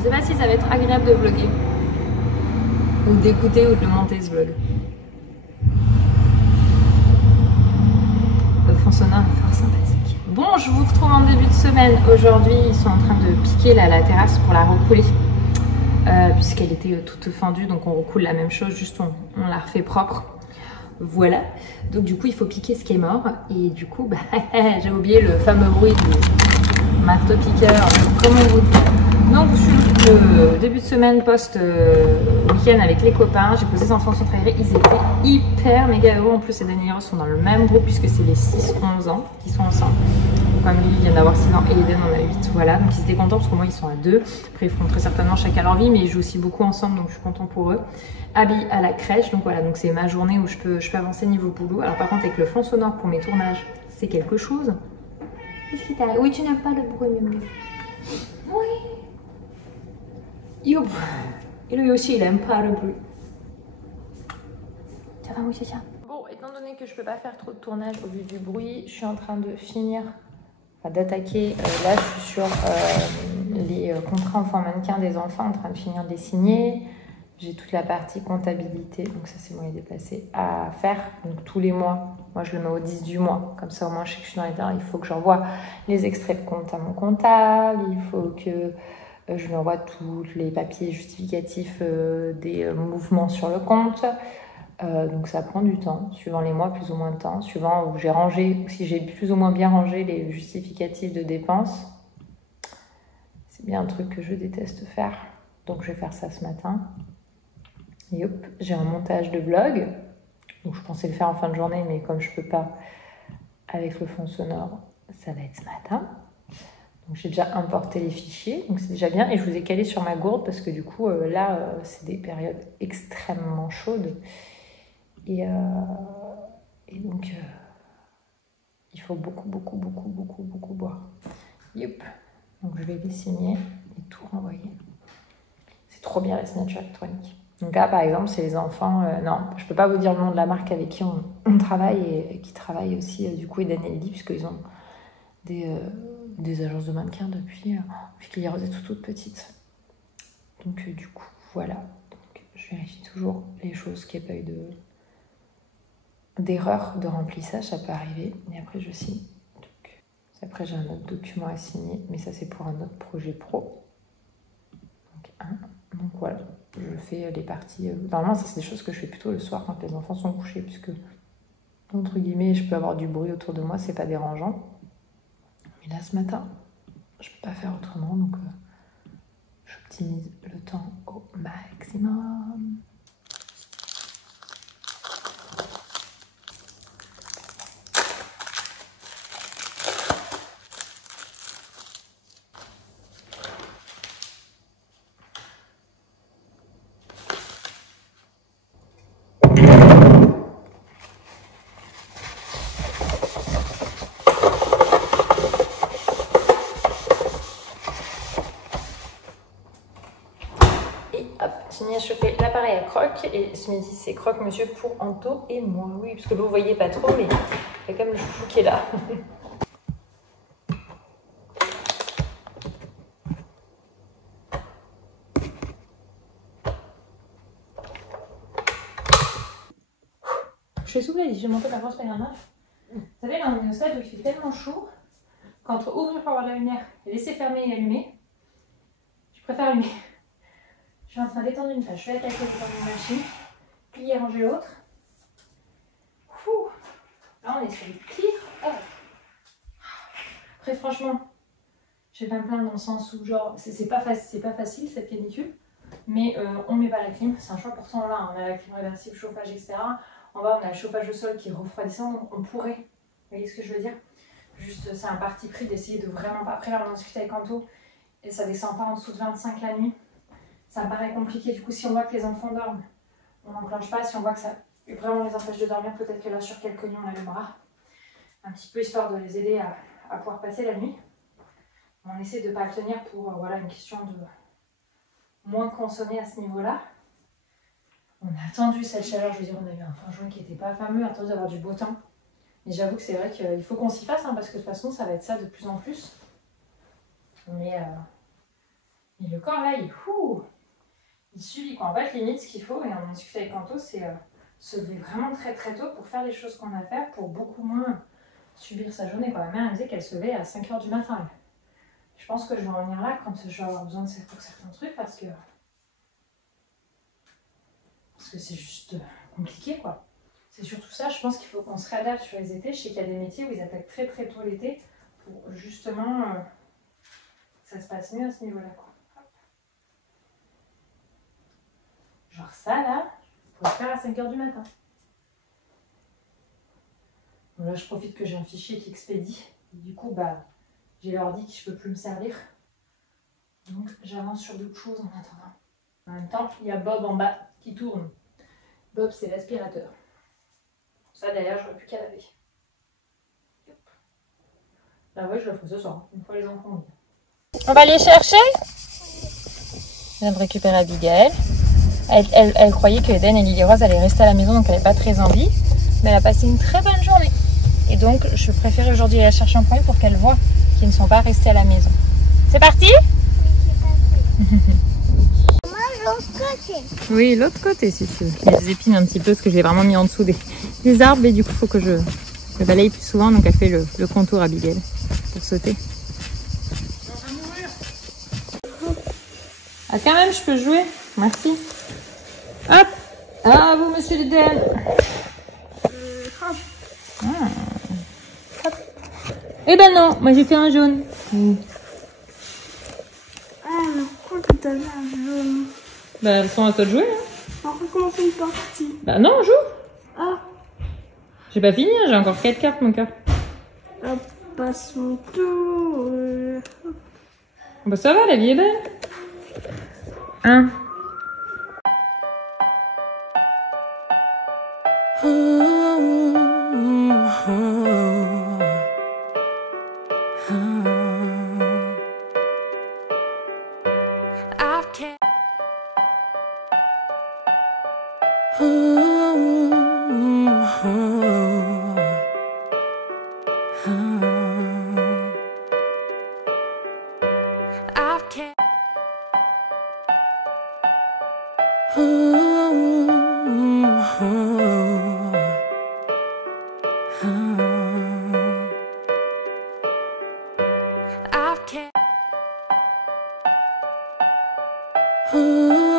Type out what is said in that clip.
Je sais pas si ça va être agréable de vlogger. Ou d'écouter ou de le monter ce vlog. Le fond sonore est fort sympathique. Bon, je vous retrouve en début de semaine. Aujourd'hui, ils sont en train de piquer là, la terrasse pour la recouler. Puisqu'elle était toute fendue, donc on recoule la même chose, juste on la refait propre. Voilà. Donc du coup, il faut piquer ce qui est mort. Et du coup, bah, j'ai oublié le fameux bruit du marteau-piqueur. Comment vous dire. Donc, je suis le début de semaine post-week-end avec les copains. J'ai posé les enfants sur travailler. Ils étaient hyper méga heureux. En plus, ces derniers sont dans le même groupe puisque c'est les 6-11 ans qui sont ensemble. Comme lui, il vient d'avoir 6 ans et Eden en a 8. Voilà. Donc, ils étaient contents parce que moi, ils sont à 2. Après, ils feront très certainement chacun leur vie, mais ils jouent aussi beaucoup ensemble. Donc, je suis contente pour eux. Abby à la crèche. Donc, voilà. Donc, c'est ma journée où je peux avancer niveau boulot. Alors, par contre, avec le fond sonore pour mes tournages, c'est quelque chose. Qu'est-ce qui t'arrive? Oui, tu n'aimes pas le bruit, mieux. Oui. Youp. Et lui aussi, il aime pas le bruit. Ça va, oui, c'est ça. Bon, étant donné que je peux pas faire trop de tournage au vu du bruit, je suis en train de finir, d'attaquer. Là, je suis sur les contrats enfants mannequins des enfants, en train de finir de les signer. J'ai toute la partie comptabilité, donc ça, c'est moi qui ai déplacé à faire. Donc tous les mois, moi, je le mets au 10 du mois. Comme ça, au moins, je sais que je suis dans les temps. Il faut que j'envoie les extraits de compte à mon comptable. Il faut que je lui envoie tous les papiers justificatifs des mouvements sur le compte. Donc ça prend du temps, suivant les mois, plus ou moins de temps, suivant où j'ai rangé, ou si j'ai plus ou moins bien rangé les justificatifs de dépenses. C'est bien un truc que je déteste faire. Donc je vais faire ça ce matin. Et hop, j'ai un montage de vlog. Donc je pensais le faire en fin de journée, mais comme je peux pas avec le fond sonore, ça va être ce matin. Donc j'ai déjà importé les fichiers, donc c'est déjà bien. Et je vous ai calé sur ma gourde parce que du coup, là, c'est des périodes extrêmement chaudes. Et donc, il faut beaucoup boire. Yep. Donc je vais les signer et tout renvoyer. C'est trop bien la signature électronique. Donc là, par exemple, c'est les enfants... non, je peux pas vous dire le nom de la marque avec qui on travaille et qui travaille aussi, du coup, Eden et Lily, puisqu'ils ont des agences de mannequins depuis qu'ils les étaient toutes petites. Donc du coup, voilà. Donc, je vérifie toujours les choses, qu'il n'y ait pas eu d'erreur de remplissage, ça peut arriver. Et après, je signe. Donc, après, j'ai un autre document à signer, mais ça, c'est pour un autre projet pro. Donc voilà, je fais les parties... Normalement, ça, c'est des choses que je fais plutôt le soir quand les enfants sont couchés, puisque, entre guillemets, je peux avoir du bruit autour de moi, c'est pas dérangeant. Mais là, ce matin, je peux pas faire autrement, donc j'optimise le temps au maximum. Je fais l'appareil à croque et ce midi c'est croque monsieur pour Anto et moi. Oui, parce que vous voyez pas trop, mais il y a quand même le chouchou qui est là. Je suis souple, j'ai monté la force Pérana. Vous savez, là on est au stade où il fait tellement chaud qu'entre ouvrir pour avoir la lumière et laisser fermer et allumer, je préfère allumer. Je suis en train d'étendre une page, je vais attaquer dans une machine, plier, ranger l'autre. Là on est sur le pire. Oh. Après franchement, je vais pas me plaindre dans le sens où genre c'est pas facile cette canicule, mais on met pas la clim, c'est un choix. Pourtant là on a la clim réversible, chauffage, etc. En bas on a le chauffage au sol qui est refroidissant, donc on pourrait, vous voyez ce que je veux dire? Juste c'est un parti pris d'essayer de vraiment pas. Après là on en discute avec Anto et ça descend pas en dessous de 25 la nuit. Ça me paraît compliqué, du coup si on voit que les enfants dorment, on n'enclenche pas. Si on voit que ça vraiment les empêche de dormir, peut-être que là sur quelques nuits on allumera. Un petit peu histoire de les aider à pouvoir passer la nuit. On essaie de ne pas le tenir pour voilà, une question de moins consommer à ce niveau-là. On a attendu cette chaleur, je veux dire, on a eu un fin juin qui n'était pas fameux, attendu d'avoir du beau temps. Mais j'avoue que c'est vrai qu'il faut qu'on s'y fasse, parce que de toute façon ça va être ça de plus en plus. Mais Et le corps là, il subit quoi. En fait, limite, ce qu'il faut, et on en discute avec Kanto, c'est se lever vraiment très très tôt pour faire les choses qu'on a à faire, pour beaucoup moins subir sa journée, quoi. Ma mère elle me disait qu'elle se levait à 5 h du matin. Elle. Je pense que je vais en venir là quand je vais avoir besoin de ça pour certains trucs parce que c'est juste compliqué, quoi. C'est surtout ça, je pense qu'il faut qu'on se réadapte sur les étés. Je sais qu'il y a des métiers où ils attaquent très très tôt l'été pour justement que ça se passe mieux à ce niveau-là, quoi. Genre ça, là, faut le faire à 5 h du matin. Bon, là, je profite que j'ai un fichier qui expédie. Du coup, bah, j'ai l'ordi qui je peux plus me servir. Donc, j'avance sur d'autres choses en attendant. En même temps, il y a Bob en bas qui tourne. Bob, c'est l'aspirateur. Ça, d'ailleurs, j'aurais pu qu'à laver. Là, ouais, je le ferai ce soir, une fois les enfants au lit. On va les chercher. Je viens de récupérer Abigail. Elle croyait que Eden et Lily Rose allaient rester à la maison, donc elle n'avait pas très envie. Mais elle a passé une très bonne journée. Et donc, je préfère aujourd'hui aller la chercher en premier pour qu'elle voit qu'ils ne sont pas restés à la maison. C'est parti? Oui, c'est parti. L'autre côté. Oui, l'autre côté, si tu veux. Il y a des épines un petit peu, parce que je l'ai vraiment mis en dessous des arbres. Et du coup, il faut que je balaye plus souvent. Donc, elle fait le contour, Abigail, pour sauter. Ah, quand même, je peux jouer. Merci. Hop. Ah, vous, monsieur Eden. Hop. Eh ben non, moi j'ai fait un jaune. Ah, mais pourquoi t'as fait un jaune? Bah, elles sont à toi de jouer. Hein. On va recommencer une partie. Bah non, on joue. Ah. J'ai pas fini, hein, j'ai encore 4 cartes, mon cœur. Hop, passe mon tour. Bah ça va, la vie est belle. Hein? Ooh.